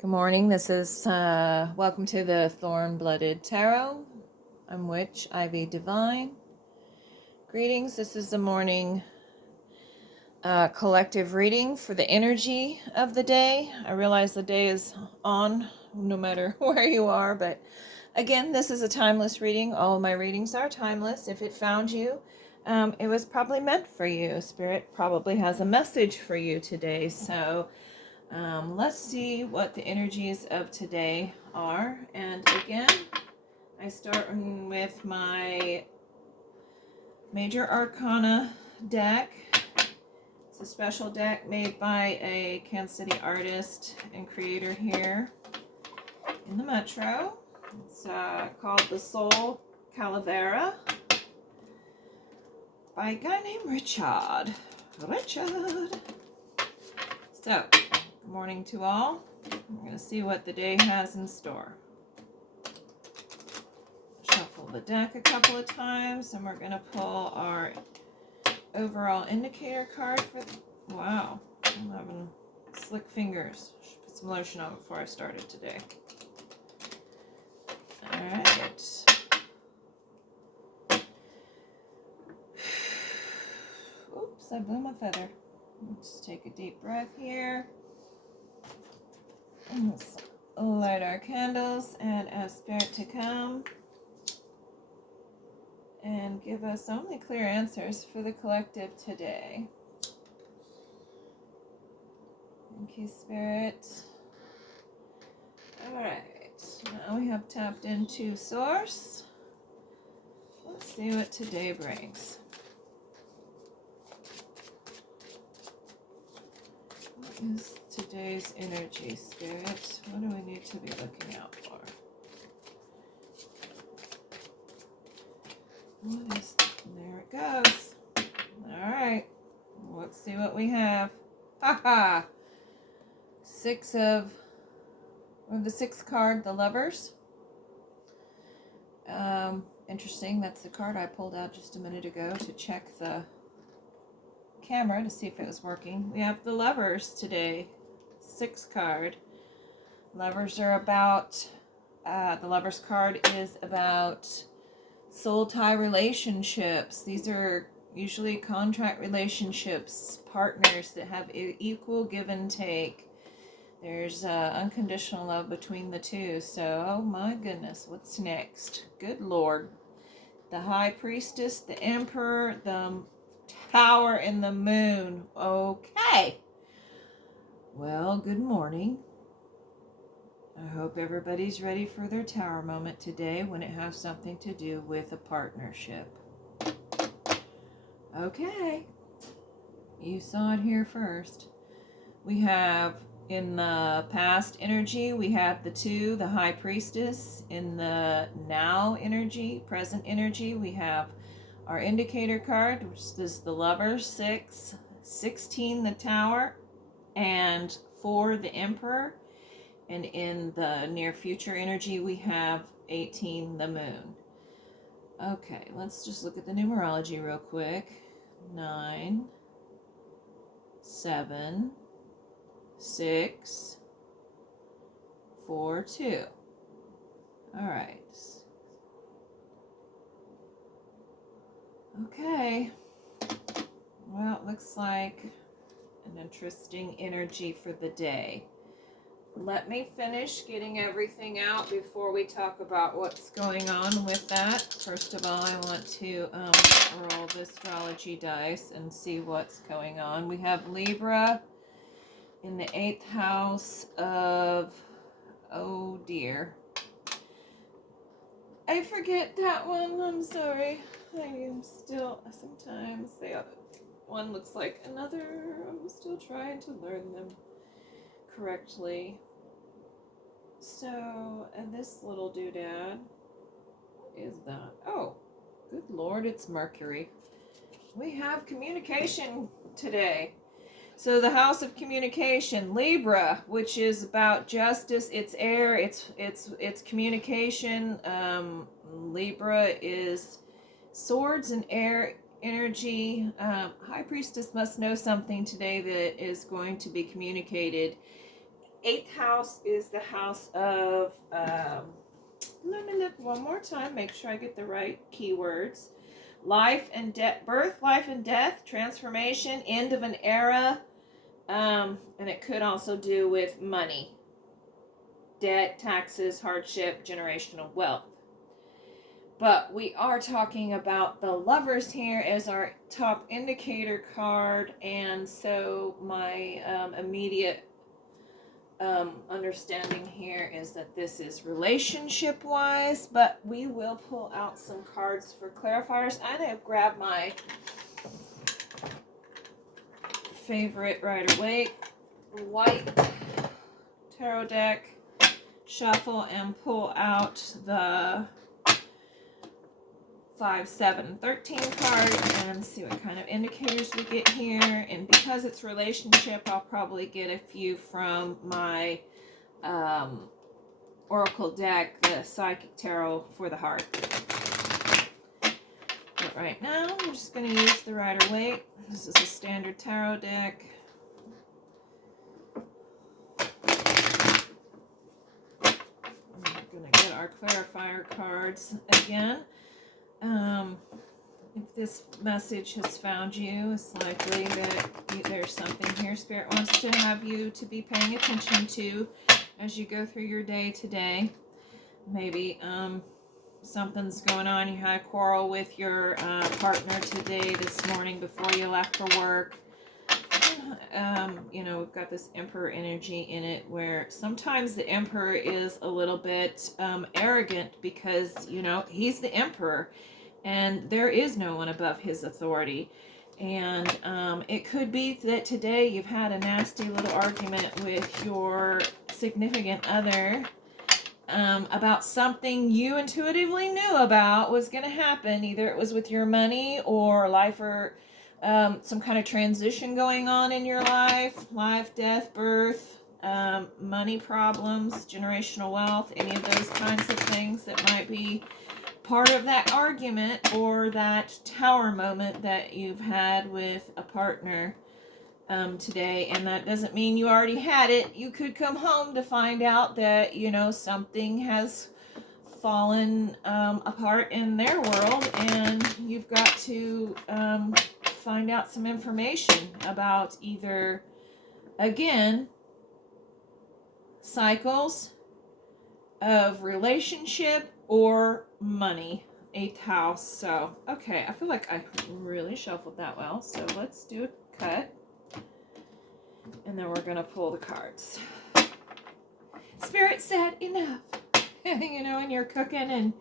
Good morning. This is welcome to the Thorn-Blooded Tarot. I'm Witch Ivy Devine. Greetings. This is the morning collective reading for the energy of the day. I realize the day is on no matter where you are, but again, this is a timeless reading. All of my readings are timeless. If it found you, it was probably meant for you. Spirit probably has a message for you today. So let's see what the energies of today are. And again, I start with my Major Arcana deck. It's a special deck made by a Kansas City artist and creator here in the Metro. It's called The Soul Calavera by a guy named Richard. So, good morning to all. We're going to see what the day has in store. Shuffle the deck a couple of times, and we're going to pull our overall indicator card for wow, I'm having slick fingers. Should put some lotion on before I started today. Alright. Oops, I blew my feather. Let's take a deep breath here. Let's light our candles and ask Spirit to come and give us only clear answers for the collective today. Thank you, Spirit. Alright, now we have tapped into Source. Let's see what today brings. What is today's energy, Spirit? What do we need to be looking out for? What is, there it goes. Alright, let's see what we have. Haha! The sixth card, the Lovers. Interesting, that's the card I pulled out just a minute ago to check the camera to see if it was working. We have the Lovers today. Sixth card. Lovers are about, the Lovers card is about soul tie relationships. These are usually contract relationships, partners that have equal give and take. There's unconditional love between the two. So, oh my goodness, what's next? Good Lord. The High Priestess, the Emperor, the Tower, and the Moon. Okay. Well, good morning. I hope everybody's ready for their Tower moment today when it has something to do with a partnership. Okay. You saw it here first. We have, in the past energy, we have the two, the High Priestess. In the now energy, present energy, we have our indicator card, which is the Lovers, 6, 16, the Tower, and 4, the Emperor. And in the near future energy, we have 18, the Moon. Okay, let's just look at the numerology real quick. 9, 7, 6, 4, 2. All right. Okay. Well, it looks like an interesting energy for the day. Let me finish getting everything out before we talk about what's going on with that. First of all, I want to roll the astrology dice and see what's going on. We have Libra in the 8th house of, oh dear, I forget that one. I'm sorry. I am still, sometimes one looks like another. I'm still trying to learn them correctly. So, and this little doodad, what is that? Oh, good Lord, it's Mercury. We have communication today. So the house of communication, Libra, which is about justice, it's air, it's communication. Libra is swords and air energy. High Priestess must know something today that is going to be communicated. 8th house is the house of, let me look one more time, make sure I get the right keywords. Life and death, birth, life and death, transformation, end of an era, and it could also do with money, debt, taxes, hardship, generational wealth. But we are talking about the Lovers here as our top indicator card, and so my immediate understanding here is that this is relationship wise, but we will pull out some cards for clarifiers. I'm going to grab my favorite Rider-Waite white tarot deck, shuffle, and pull out the 5, 7, 13 card and see what kind of indicators we get here. And because it's relationship, I'll probably get a few from my Oracle deck, the Psychic Tarot for the Heart. But right now, I'm just going to use the Rider-Waite. This is a standard tarot deck. We're going to get our clarifier cards again. If this message has found you, it's likely that there's something here Spirit wants to have you to be paying attention to as you go through your day today. Maybe something's going on. You had a quarrel with your partner today, this morning, before you left for work. You know, we've got this Emperor energy in it where sometimes the Emperor is a little bit arrogant because, you know, he's the Emperor and there is no one above his authority. And it could be that today you've had a nasty little argument with your significant other about something you intuitively knew about was going to happen. Either it was with your money or life, or some kind of transition going on in your life, death, birth, money problems, generational wealth, any of those kinds of things that might be part of that argument or that tower moment that you've had with a partner today. And that doesn't mean you already had it. You could come home to find out that, you know, something has fallen apart in their world, and you've got to find out some information about either, again, cycles of relationship or money. 8th house. So, okay, I feel like I really shuffled that well. So let's do a cut. And then we're going to pull the cards. Spirit said enough. You know, when you're cooking and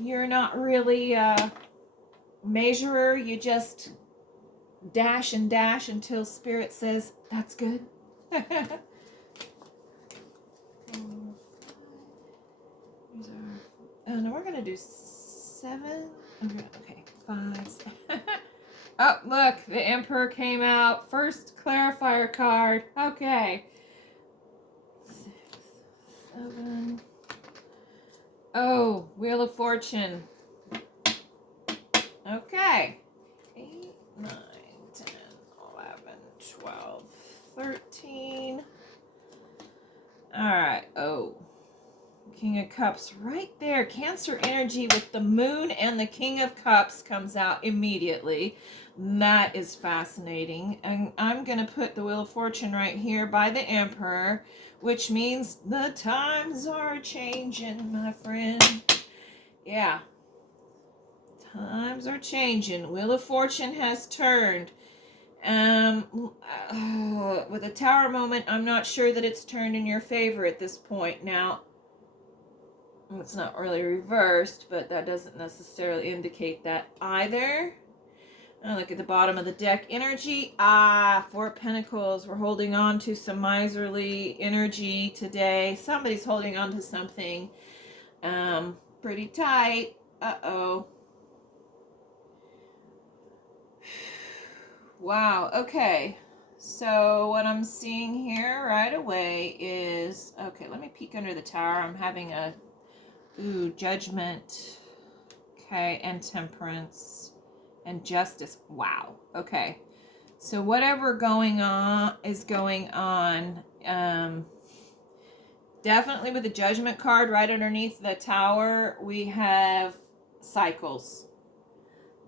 you're not really a measurer, you just dash and dash until Spirit says, that's good. And we're going to do 7. Okay, 5. Oh, look, the Emperor came out. First clarifier card. Okay. 6, 7. Oh, Wheel of Fortune. Okay. 8, 9, 10, 11, 12, 13. All right. Oh. King of Cups right there. Cancer energy with the Moon and the King of Cups comes out immediately. That is fascinating. And I'm going to put the Wheel of Fortune right here by the Emperor, which means the times are changing, my friend. Yeah. Times are changing. Wheel of Fortune has turned. With a Tower moment, I'm not sure that it's turned in your favor at this point. Now, it's not really reversed, but that doesn't necessarily indicate that either. Look at the bottom of the deck. Energy. 4 of Pentacles. We're holding on to some miserly energy today. Somebody's holding on to something pretty tight. Uh-oh. Wow. Okay. So what I'm seeing here right away is... Okay, let me peek under the tower. I'm having a... Judgment. Okay, and Temperance. And Justice. Wow. Okay. So whatever is going on Definitely with the Judgment card right underneath the Tower, we have cycles.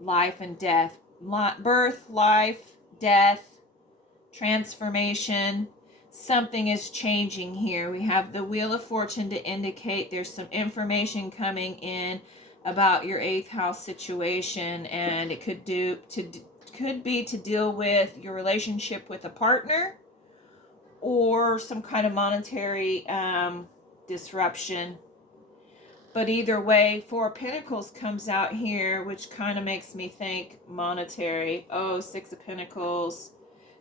Life and death. Birth, life, death, transformation. Something is changing here. We have the Wheel of Fortune to indicate there's some information coming in about your 8th house situation, and it could be to deal with your relationship with a partner or some kind of monetary disruption. But either way, 4 of Pentacles comes out here, which kind of makes me think monetary. Oh, 6 of Pentacles.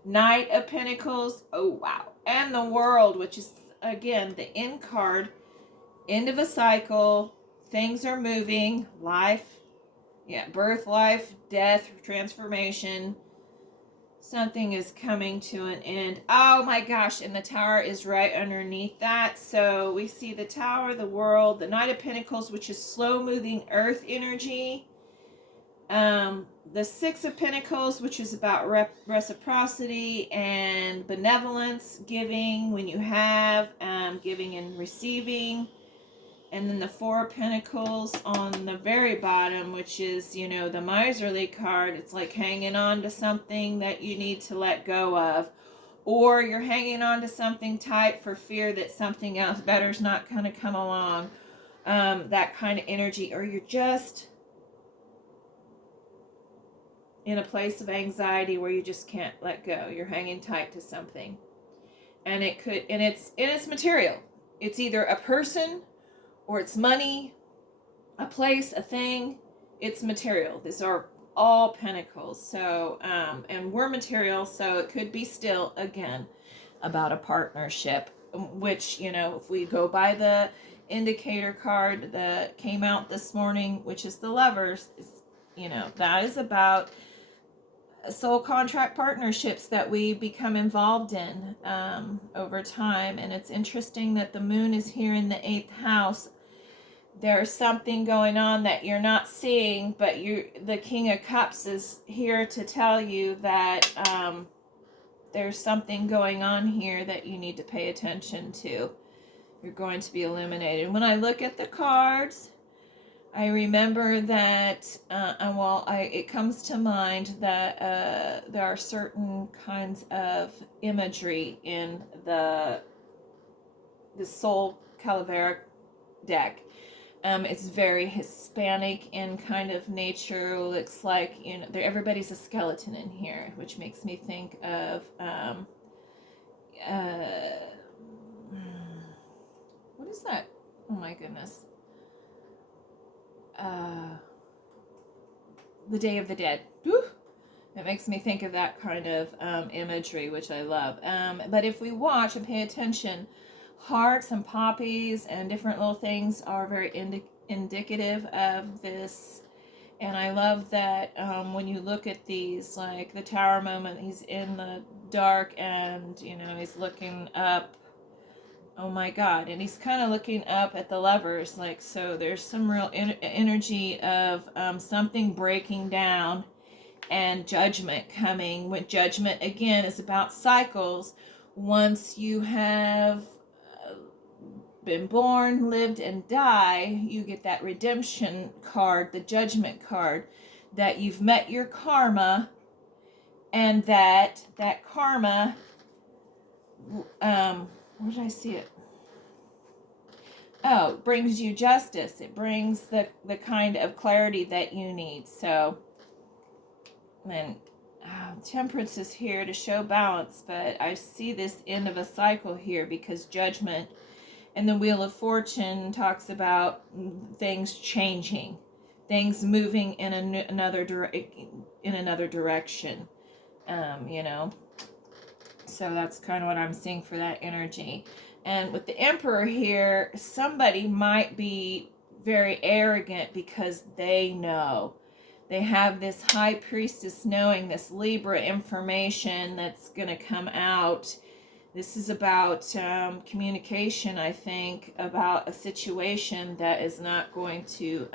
Knight of Pentacles. Oh, wow. And the World, which is, again, the end card. End of a cycle. Things are moving. Life. Yeah, birth, life, death, transformation. Something is coming to an end. Oh my gosh, and the Tower is right underneath that. So we see the Tower, the World, the Knight of Pentacles, which is slow-moving earth energy. The 6 of Pentacles, which is about reciprocity and benevolence, giving when you have, giving and receiving. And then the 4 of Pentacles on the very bottom, which is, you know, the miserly card. It's like hanging on to something that you need to let go of. Or you're hanging on to something tight for fear that something else better is not going to come along. That kind of energy. Or you're just in a place of anxiety where you just can't let go. You're hanging tight to something. And it's material. It's either a person, or it's money, a place, a thing. It's material. These are all pentacles. So, and we're material, so it could be still, again, about a partnership, which, you know, if we go by the indicator card that came out this morning, which is the Lovers, you know, that is about soul contract partnerships that we become involved in over time. And it's interesting that the moon is here in the 8th house. There's something going on that you're not seeing, but the King of Cups is here to tell you that there's something going on here that you need to pay attention to. You're going to be illuminated. When I look at the cards, I remember that, it comes to mind that there are certain kinds of imagery in the Soul Calavera deck. It's very Hispanic in kind of nature. Looks like, you know, everybody's a skeleton in here, which makes me think of what is that? Oh my goodness. The Day of the Dead. Whew. It makes me think of that kind of imagery, which I love. But if we watch and pay attention, hearts and poppies and different little things are very indicative of this. And I love that when you look at these, like the Tower moment, he's in the dark and, you know, he's looking up. Oh my God. And he's kind of looking up at the Lovers. Like, so there's some real energy of something breaking down and judgment coming. When judgment, again, is about cycles. Once you have been born, lived, and die, you get that redemption card, the judgment card, that you've met your karma, and that karma, where did I see it? Oh, brings you justice. It brings the kind of clarity that you need. So, and Temperance is here to show balance, but I see this end of a cycle here because judgment and the Wheel of Fortune talks about things changing, things moving in another direction. You know, so that's kind of what I'm seeing for that energy. And with the Emperor here, somebody might be very arrogant because they know. They have this High Priestess knowing, this Libra information that's going to come out. This is about communication, I think, about a situation that is not going to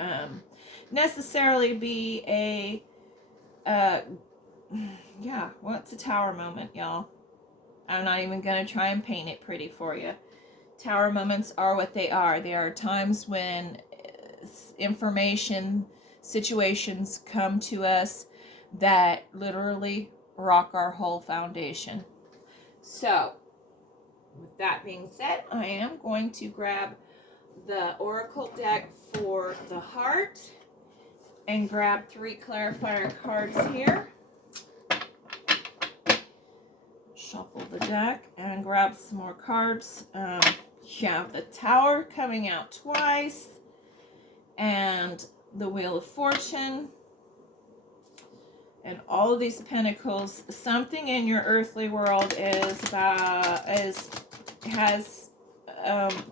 necessarily be a, yeah, well, it's a Tower moment, y'all. I'm not even going to try and paint it pretty for you. Tower moments are what they are. There are times when information, situations come to us that literally rock our whole foundation. So, with that being said, I am going to grab the Oracle deck for the heart and grab 3 clarifier cards here. Shuffle the deck and grab some more cards. You have the Tower coming out twice, and the Wheel of Fortune, and all of these pentacles. Something in your earthly world has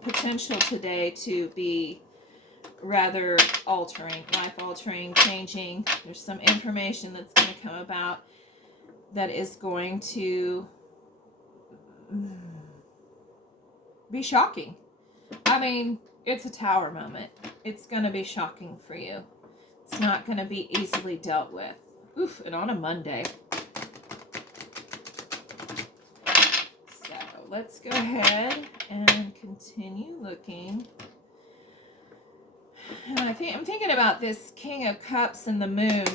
potential today to be rather altering, life altering, changing. There's some information that's going to come about that is going to be shocking. I mean, it's a Tower moment. It's going to be shocking for you. It's not going to be easily dealt with. Oof, and on a Monday. So let's go ahead and continue looking. And I'm thinking about this King of Cups and the Moon.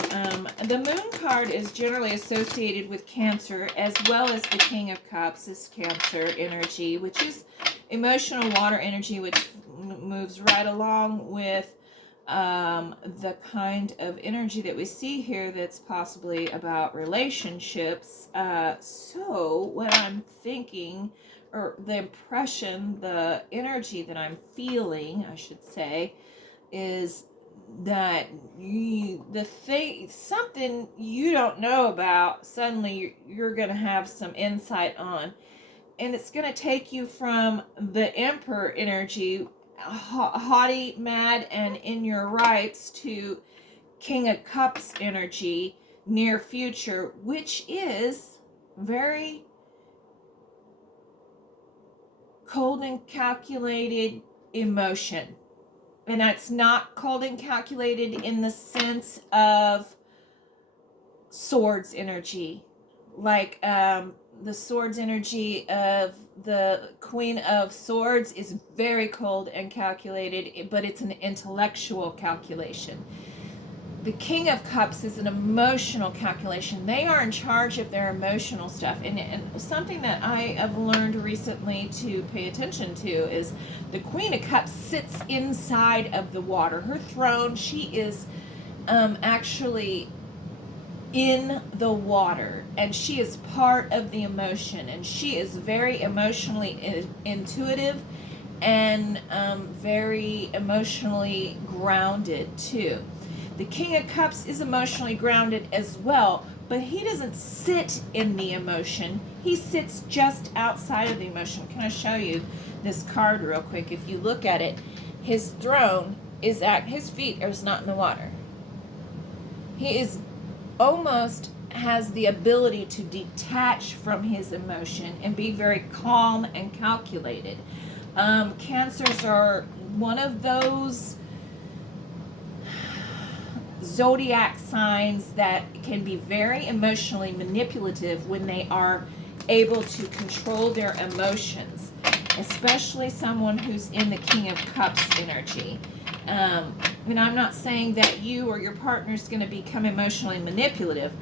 The Moon card is generally associated with Cancer, as well as the King of Cups is Cancer energy, which is emotional water energy, which moves right along with the kind of energy that we see here that's possibly about relationships. So what I'm thinking, or the impression, the energy that I'm feeling, I should say, is that something you don't know about, suddenly you're going to have some insight on. And it's going to take you from the Emperor energy, haughty, mad, and in your rights, to King of Cups energy, near future, which is very cold and calculated emotion. And that's not cold and calculated in the sense of swords energy. Like the swords energy of the Queen of Swords is very cold and calculated, but it's an intellectual calculation. The King of Cups is an emotional calculation. They are in charge of their emotional stuff. And something that I have learned recently to pay attention to is the Queen of Cups sits inside of the water. Her throne, she is actually in the water, and she is part of the emotion, and she is very emotionally intuitive and very emotionally grounded too. The King of Cups is emotionally grounded as well, but he doesn't sit in the emotion. He sits just outside of the emotion. Can I show you this card real quick? If you look at it, his throne is at his feet is not in the water. He is almost has the ability to detach from his emotion and be very calm and calculated. Cancers are one of those zodiac signs that can be very emotionally manipulative when they are able to control their emotions, especially someone who's in the King of Cups energy. And I'm not saying that you or your partner is going to become emotionally manipulative.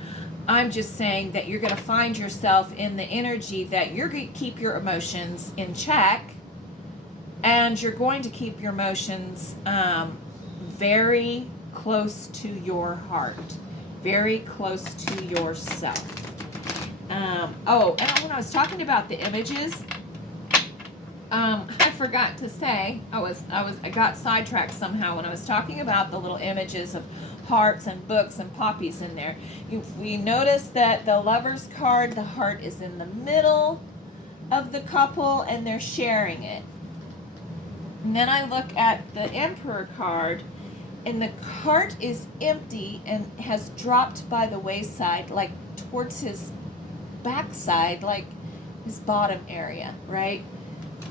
I'm just saying that you're going to find yourself in the energy that you're going to keep your emotions in check, and you're going to keep your emotions very close to your heart, very close to yourself. And when I was talking about the images, I forgot to say, I got sidetracked somehow when I was talking about the little images of hearts and books and poppies in there. We noticed that the Lover's card, the heart is in the middle of the couple and they're sharing it. And then I look at the Emperor card, and the heart is empty and has dropped by the wayside, like towards his backside, like his bottom area, right?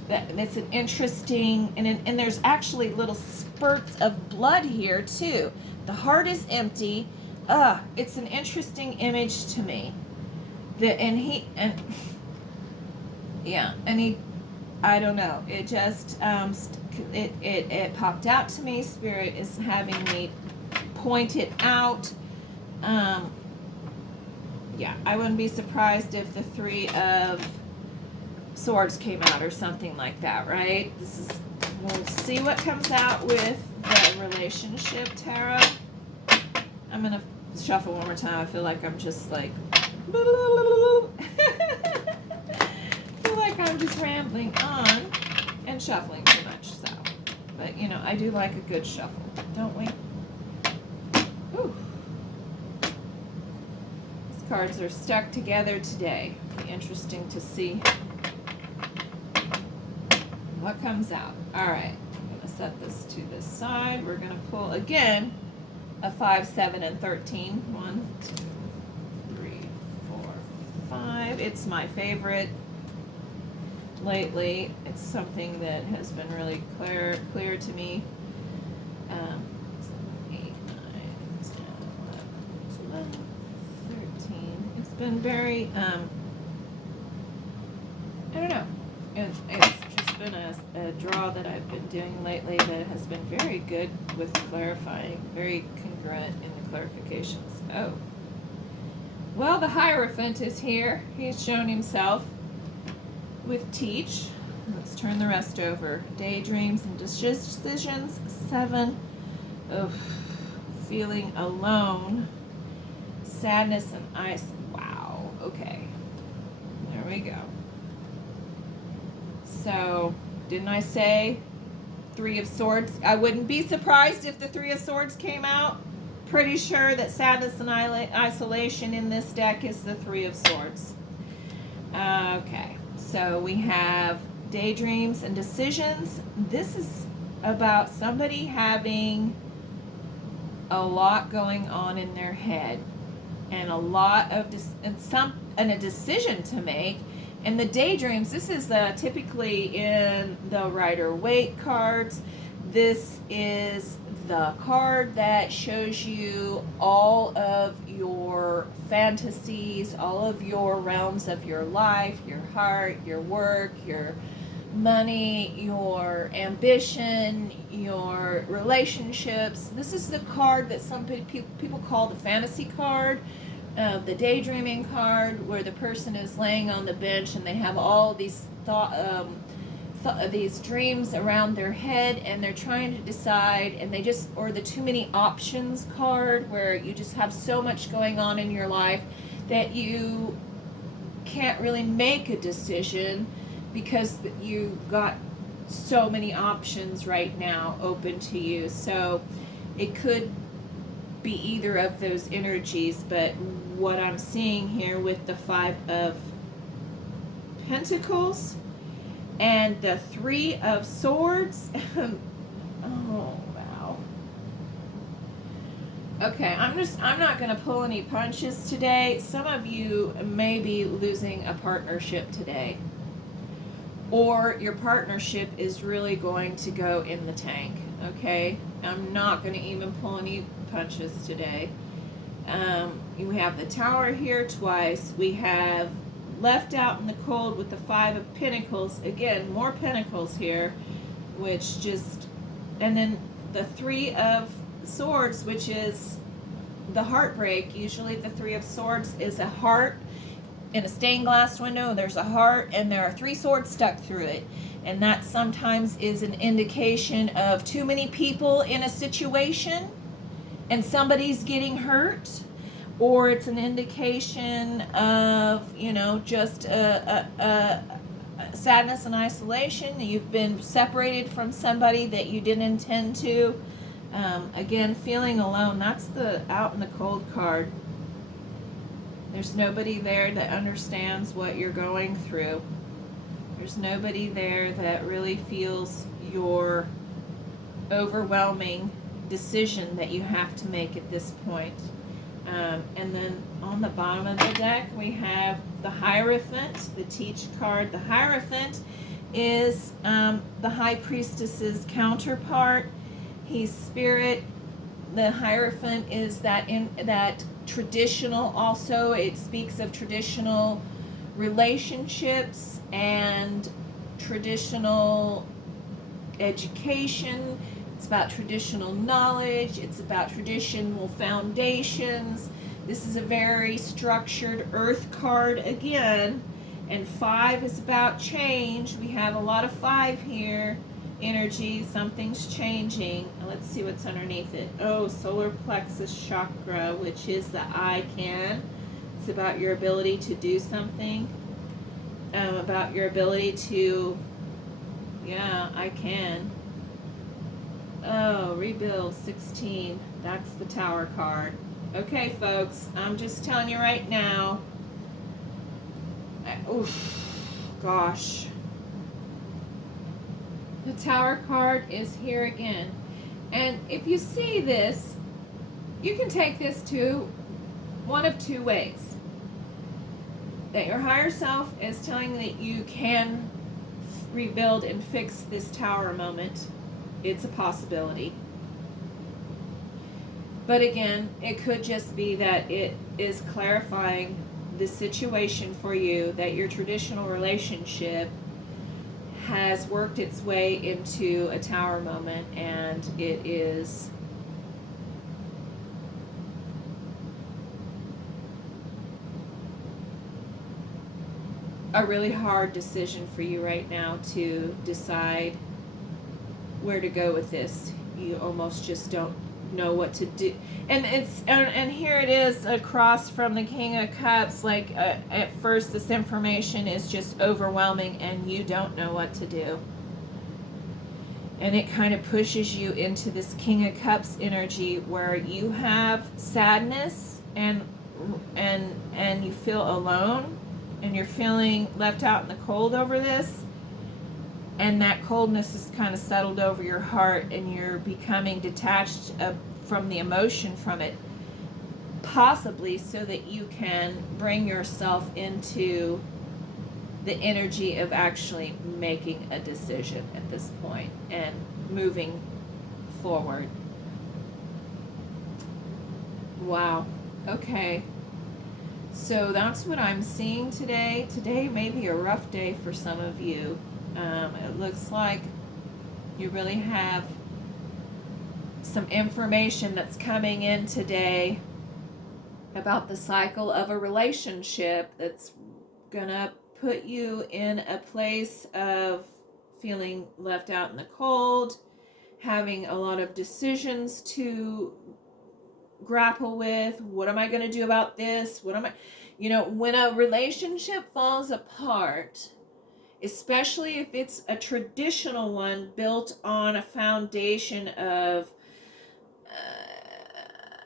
That's an interesting, and there's actually little spurts of blood here too. The heart is empty. It's an interesting image to me. And Yeah, and I don't know. It just it popped out to me. Spirit is having me point it out. Yeah, I wouldn't be surprised if the Three of Swords came out or something like that, right? We'll see what comes out with the relationship tarot. I'm gonna shuffle one more time. I feel like I'm just like I feel like I'm just rambling on and shuffling too much, so. But you know, I do like a good shuffle, don't we? Ooh. These cards are stuck together today. Be interesting to see what comes out. All right, I'm going to set this to this side. We're going to pull again a 5, 7, and 13. 1, 2, 3, 4, 5. It's my favorite lately. It's something that has been really clear to me. 7, 8, 9, 10, 11, 12, 13. It's been very, I don't know. It's been a draw that I've been doing lately that has been very good with clarifying, very congruent in the clarifications. Oh. Well, the Hierophant is here. He's shown himself with Teach. Let's turn the rest over. Daydreams and decisions. 7. Oh, feeling alone. Sadness and ice. Wow. Okay. There we go. So, didn't I say Three of Swords? I wouldn't be surprised if the Three of Swords came out. Pretty sure that sadness and isolation in this deck is the Three of Swords. Okay, so we have daydreams and decisions. This is about somebody having a lot going on in their head and a lot of a decision to make. And the daydreams, this is typically in the Rider-Waite cards. This is the card that shows you all of your fantasies, all of your realms of your life, your heart, your work, your money, your ambition, your relationships. This is the card that some people call the fantasy card. The daydreaming card, where the person is laying on the bench and they have all these these dreams around their head, and they're trying to decide, and or the too many options card, where you just have so much going on in your life that you can't really make a decision because you got so many options right now open to you. So it could be either of those energies, but what I'm seeing here with the 5 of Pentacles and the 3 of Swords. Oh, wow. Okay, I'm not going to pull any punches today. Some of you may be losing a partnership today, or your partnership is really going to go in the tank. Okay, I'm not going to even pull any punches today. We have the Tower here twice. We have left out in the cold with the 5 of Pentacles. Again, more Pentacles here, which just, and then the 3 of Swords, which is the heartbreak. Usually the 3 of Swords is a heart in a stained glass window. There's a heart and there are 3 swords stuck through it. And that sometimes is an indication of too many people in a situation and somebody's getting hurt, or it's an indication of, you know, just sadness and isolation. You've been separated from somebody that you didn't intend to. Again, feeling alone. That's the out in the cold card. There's nobody there that understands what you're going through. There's nobody there that really feels your overwhelming decision that you have to make at this point. And then on the bottom of the deck, we have the Hierophant, the Teach card. The Hierophant is the High Priestess's counterpart. He's spirit. The Hierophant is that traditional also. It speaks of traditional relationships and traditional education. It's about traditional knowledge. It's about traditional foundations. This is a very structured earth card again. And 5 is about change. We have a lot of 5 here. Energy, something's changing. Let's see what's underneath it. Oh, solar plexus chakra, which is the I can. It's about your ability to do something. About your ability to, yeah, I can. Oh, rebuild 16. That's the Tower card. Okay, folks, I'm just telling you right now. Oof, gosh. The Tower card is here again. And if you see this, you can take this to one of 2 ways. That your higher self is telling you that you can rebuild and fix this Tower moment. It's a possibility. But again, it could just be that it is clarifying the situation for you, that your traditional relationship has worked its way into a Tower moment, and it is a really hard decision for you right now to decide where to go with this. You almost just don't know what to do, and here it is across from the King of Cups. Like at first this information is just overwhelming and you don't know what to do, and it kind of pushes you into this King of Cups energy where you have sadness and you feel alone, and you're feeling left out in the cold over this. And that coldness is kind of settled over your heart, and you're becoming detached from the emotion from it, possibly so that you can bring yourself into the energy of actually making a decision at this point and moving forward. Wow. Okay. So that's what I'm seeing today. Today may be a rough day for some of you. It looks like you really have some information that's coming in today about the cycle of a relationship that's gonna put you in a place of feeling left out in the cold, having a lot of decisions to grapple with. What am I going to do about this? What am I, when a relationship falls apart, especially if it's a traditional one built on a foundation of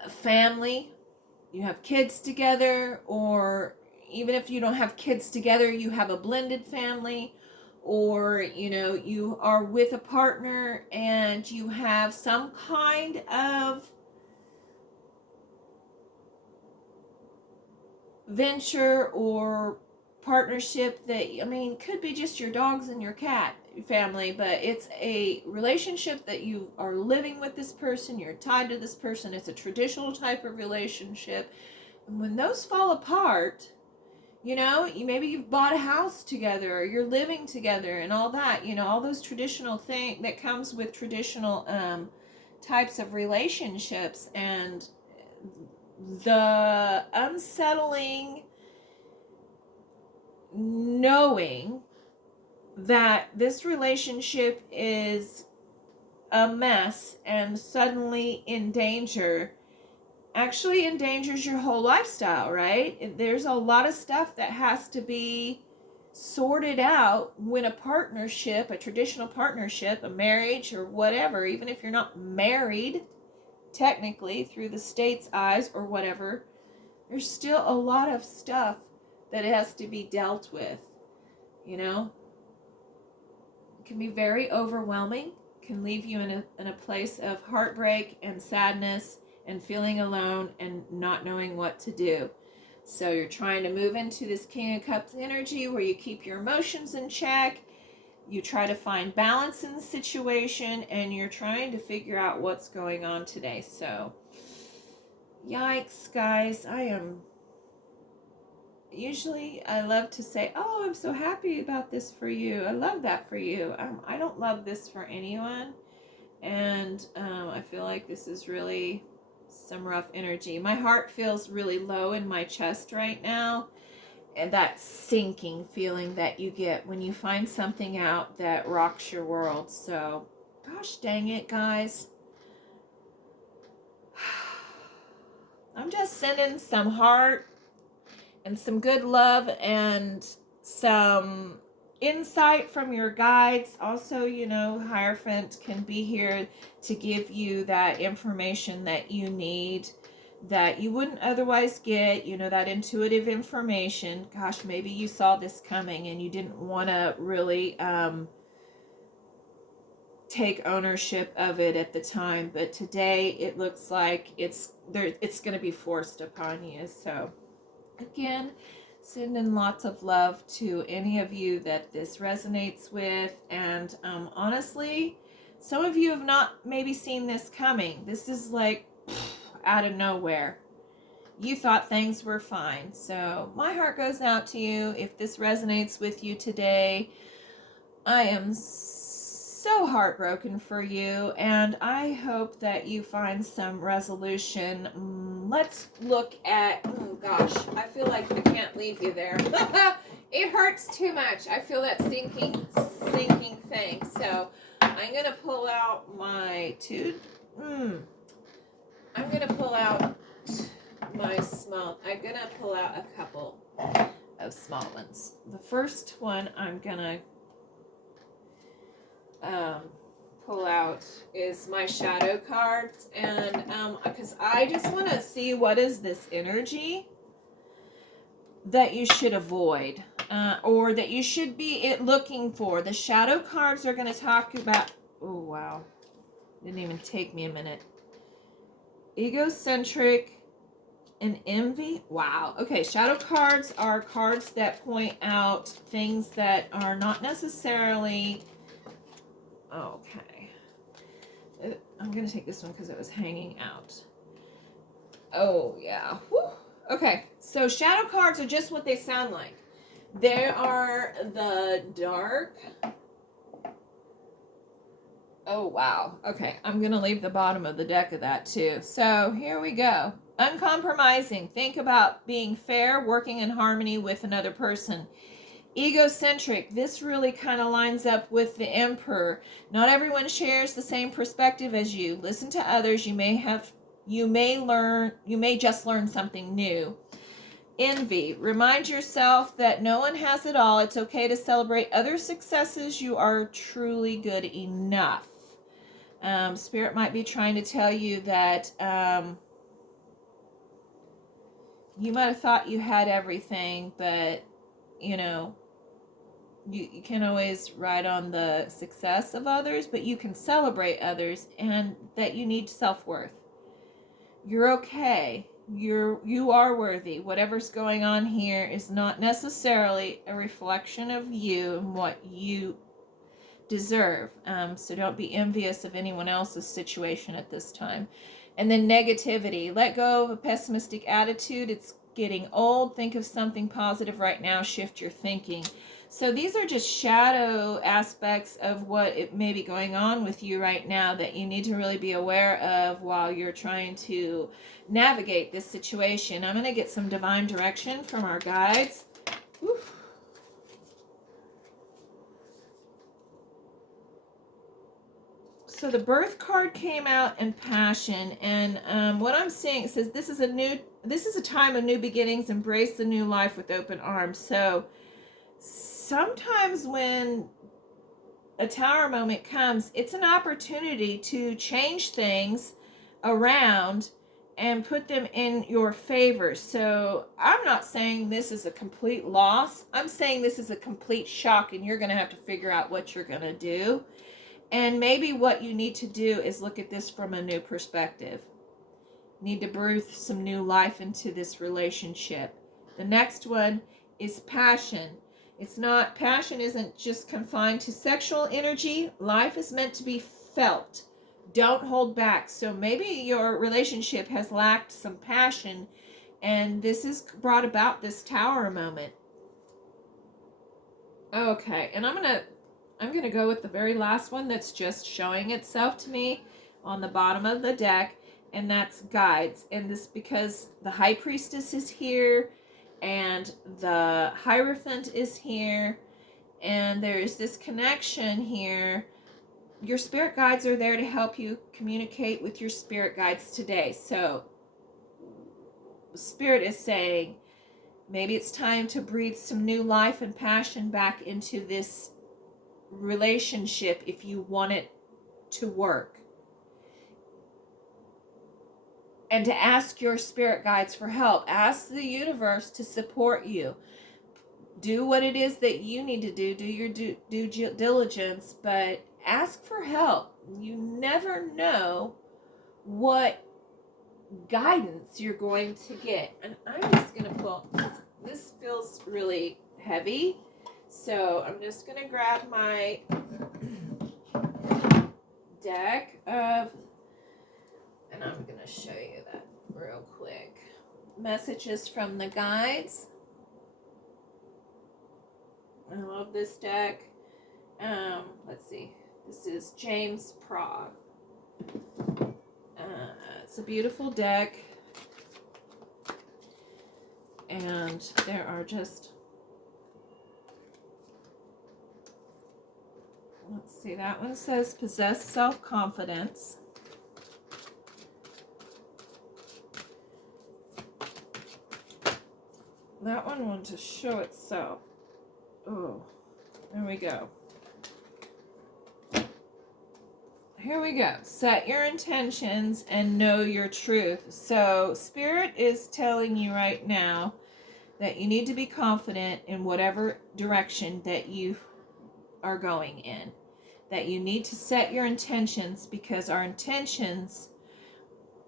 family, you have kids together, or even if you don't have kids together, you have a blended family, or you are with a partner and you have some kind of venture or partnership that, could be just your dogs and your cat family, but it's a relationship that you are living with this person, you're tied to this person, it's a traditional type of relationship. And when those fall apart, maybe you've bought a house together, or you're living together and all that, all those traditional things that comes with traditional types of relationships, and the unsettling knowing that this relationship is a mess and suddenly in danger actually endangers your whole lifestyle, right? There's a lot of stuff that has to be sorted out when a partnership, a traditional partnership, a marriage or whatever, even if you're not married technically through the state's eyes or whatever, there's still a lot of stuff that has to be dealt with. It can be very overwhelming, can leave you in a place of heartbreak and sadness and feeling alone and not knowing what to do. So you're trying to move into this King of Cups energy where you keep your emotions in check, you try to find balance in the situation, and you're trying to figure out what's going on today. So, yikes, guys, usually I love to say, oh, I'm so happy about this for you. I love that for you. I don't love this for anyone. And I feel like this is really some rough energy. My heart feels really low in my chest right now. And that sinking feeling that you get when you find something out that rocks your world. So, gosh dang it, guys. I'm just sending some heart and some good love and some insight from your guides. Also, you know, Hierophant can be here to give you that information that you need that you wouldn't otherwise get, you know, that intuitive information. Gosh, maybe you saw this coming and you didn't want to really take ownership of it at the time, but today it looks like it's going to be forced upon you. So again, sending lots of love to any of you that this resonates with. And honestly, some of you have not maybe seen this coming. This is like out of nowhere. You thought things were fine. So my heart goes out to you. If this resonates with you today, I am so heartbroken for you, and I hope that you find some resolution. Let's look at, oh gosh, I feel like I can't leave you there. It hurts too much. I feel that sinking thing. So I'm going to pull out my I'm going to pull out my small, I'm going to pull out a couple of small ones. The first one I'm going to pull out is my shadow cards, and because I just want to see what is this energy that you should avoid, or that you should be looking for. The shadow cards are going to talk about, oh wow, didn't even take me a minute. Egocentric and envy. Wow. Okay, shadow cards are cards that point out things that are not necessarily. Okay. I'm going to take this one because it was hanging out. Oh, yeah. Whew. Okay, so shadow cards are just what they sound like. There are the dark. Oh, wow. Okay, I'm going to leave the bottom of the deck of that too. So here we go. Uncompromising. Think about being fair, working in harmony with another person. Egocentric. This really kind of lines up with the Emperor. Not everyone shares the same perspective as you. Listen to others. You may just learn something new. Envy. Remind yourself that no one has it all. It's okay to celebrate other successes. You are truly good enough. Spirit might be trying to tell you that you might have thought you had everything, but you know, you can always ride on the success of others, but you can celebrate others, and that you need self-worth. You're okay. You are worthy. Whatever's going on here is not necessarily a reflection of you and what you deserve. So don't be envious of anyone else's situation at this time. And then negativity. Let go of a pessimistic attitude. It's getting old. Think of something positive right now. Shift your thinking. So these are just shadow aspects of what it may be going on with you right now that you need to really be aware of while you're trying to navigate this situation. I'm going to get some divine direction from our guides. Oof. So the birth card came out in passion, and what I'm seeing, it says this is a time of new beginnings. Embrace the new life with open arms. So sometimes when a tower moment comes, it's an opportunity to change things around and put them in your favor. So I'm not saying this is a complete loss. I'm saying this is a complete shock, and you're going to have to figure out what you're going to do. And maybe what you need to do is look at this from a new perspective. You need to breathe some new life into this relationship. The next one is passion. Passion isn't just confined to sexual energy. Life is meant to be felt. Don't hold back. So maybe your relationship has lacked some passion, And this has brought about this Tower moment. Okay, and I'm gonna go with the very last one that's just showing itself to me on the bottom of the deck, and that's guides. And this because the High Priestess is here, and the Hierophant is here, and there's this connection here. Your spirit guides are there to help you communicate with your spirit guides today. So Spirit is saying, maybe it's time to breathe some new life and passion back into this relationship if you want it to work. And to ask your spirit guides for help. Ask the universe to support you. Do what it is that you need to do. Do your due diligence, but ask for help. You never know what guidance you're going to get. And I'm just going to pull, this feels really heavy, so I'm just going to grab my deck of, and I'm going to show you that real quick. Messages from the guides. I love this deck. Let's see. This is James Prague. It's a beautiful deck. And there are just, let's see, that one says possess self-confidence. That one wanted to show itself. Oh, there we go. Here we go. Set your intentions and know your truth. So Spirit is telling you right now that you need to be confident in whatever direction that you are going in. That you need to set your intentions, because our intentions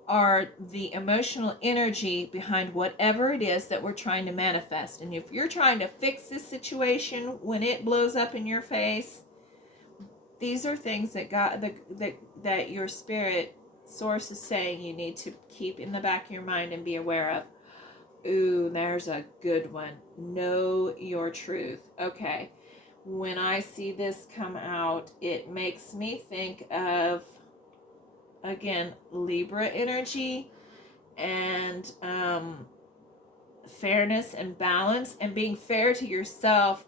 are the emotional energy behind whatever it is that we're trying to manifest. And if you're trying to fix this situation when it blows up in your face, these are things that that your spirit source is saying you need to keep in the back of your mind and be aware of. Ooh, there's a good one. Know your truth. Okay. When I see this come out, it makes me think of, again, Libra energy and fairness and balance and being fair to yourself.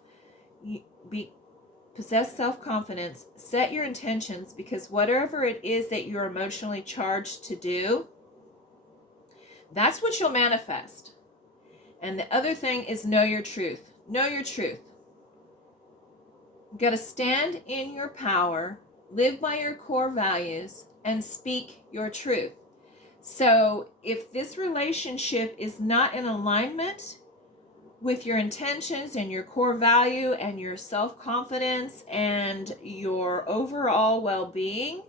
Possess self-confidence, set your intentions, because whatever it is that you're emotionally charged to do, that's what you'll manifest. And the other thing is know your truth. Know your truth. You got to stand in your power, live by your core values, and speak your truth. So if this relationship is not in alignment with your intentions and your core value and your self-confidence and your overall well-being,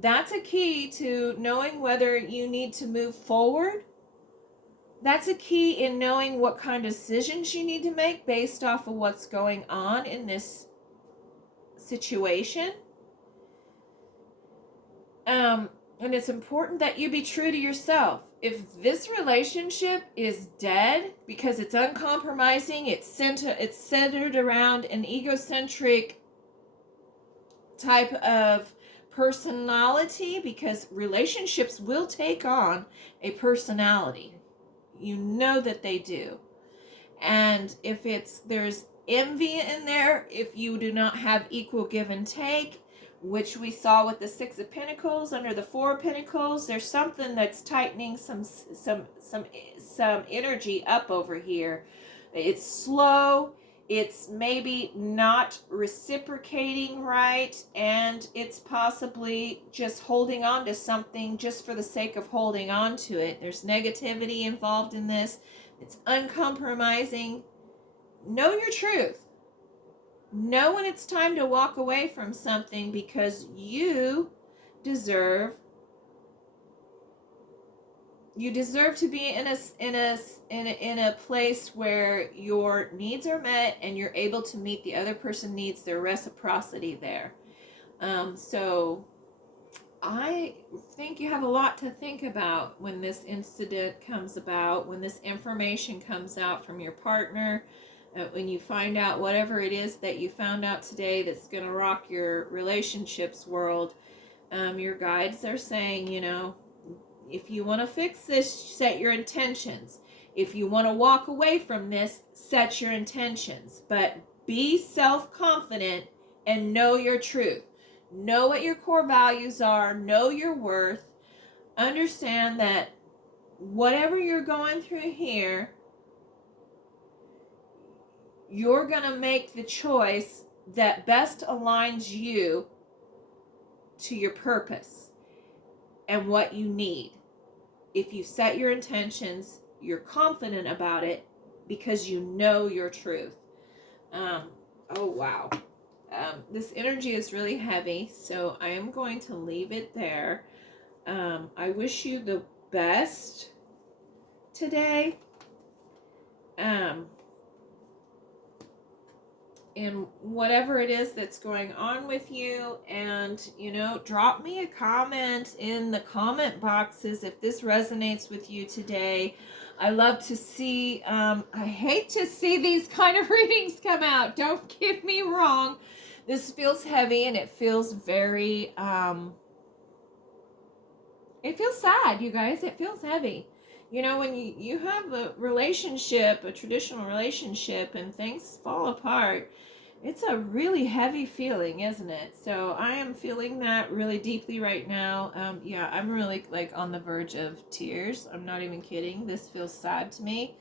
that's a key to knowing whether you need to move forward. That's a key in knowing what kind of decisions you need to make based off of what's going on in this situation. And it's important that you be true to yourself. If this relationship is dead because it's uncompromising, it's centered around an egocentric type of personality, because relationships will take on a personality. You know that they do. And if there's envy in there, if you do not have equal give and take, which we saw with the Six of Pentacles under the Four of Pentacles, there's something that's tightening some energy up over here. It's slow, it's maybe not reciprocating right, and it's possibly just holding on to something just for the sake of holding on to it. There's negativity involved in this. It's uncompromising. Know your truth. Know when it's time to walk away from something, because you deserve to be in a place where your needs are met and you're able to meet the other person's needs. Their reciprocity there. So I think you have a lot to think about when this incident comes about, when this information comes out from your partner, when you find out whatever it is that you found out today that's going to rock your relationships world. Your guides are saying, you know, if you want to fix this, set your intentions. If you want to walk away from this, set your intentions. But be self-confident and know your truth. Know what your core values are. Know your worth. Understand that whatever you're going through here, you're going to make the choice that best aligns you to your purpose and what you need. If you set your intentions, you're confident about it because you know your truth. Oh, wow. This energy is really heavy, so I am going to leave it there. I wish you the best today. In whatever it is that's going on with you, and you know, drop me a comment in the comment boxes if this resonates with you today. I love to see, I hate to see these kind of readings come out, don't get me wrong. This feels heavy and it feels very it feels sad, you guys. It feels heavy. You know, when you have a relationship, a traditional relationship, and things fall apart, it's a really heavy feeling, isn't it? So I am feeling that really deeply right now. Yeah, I'm really like on the verge of tears. I'm not even kidding. This feels sad to me.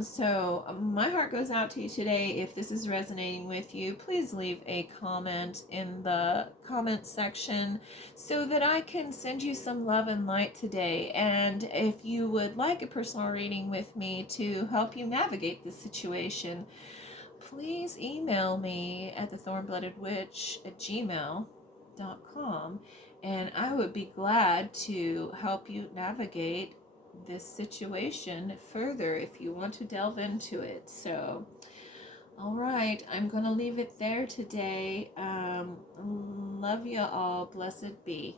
So my heart goes out to you today. If this is resonating with you, please leave a comment in the comment section so that I can send you some love and light today. And if you would like a personal reading with me to help you navigate this situation, please email me at the thornbloodedwitch@gmail.com, and I would be glad to help you navigate this situation further if you want to delve into it. So, all right, I'm going to leave it there today. Love you all. Blessed be.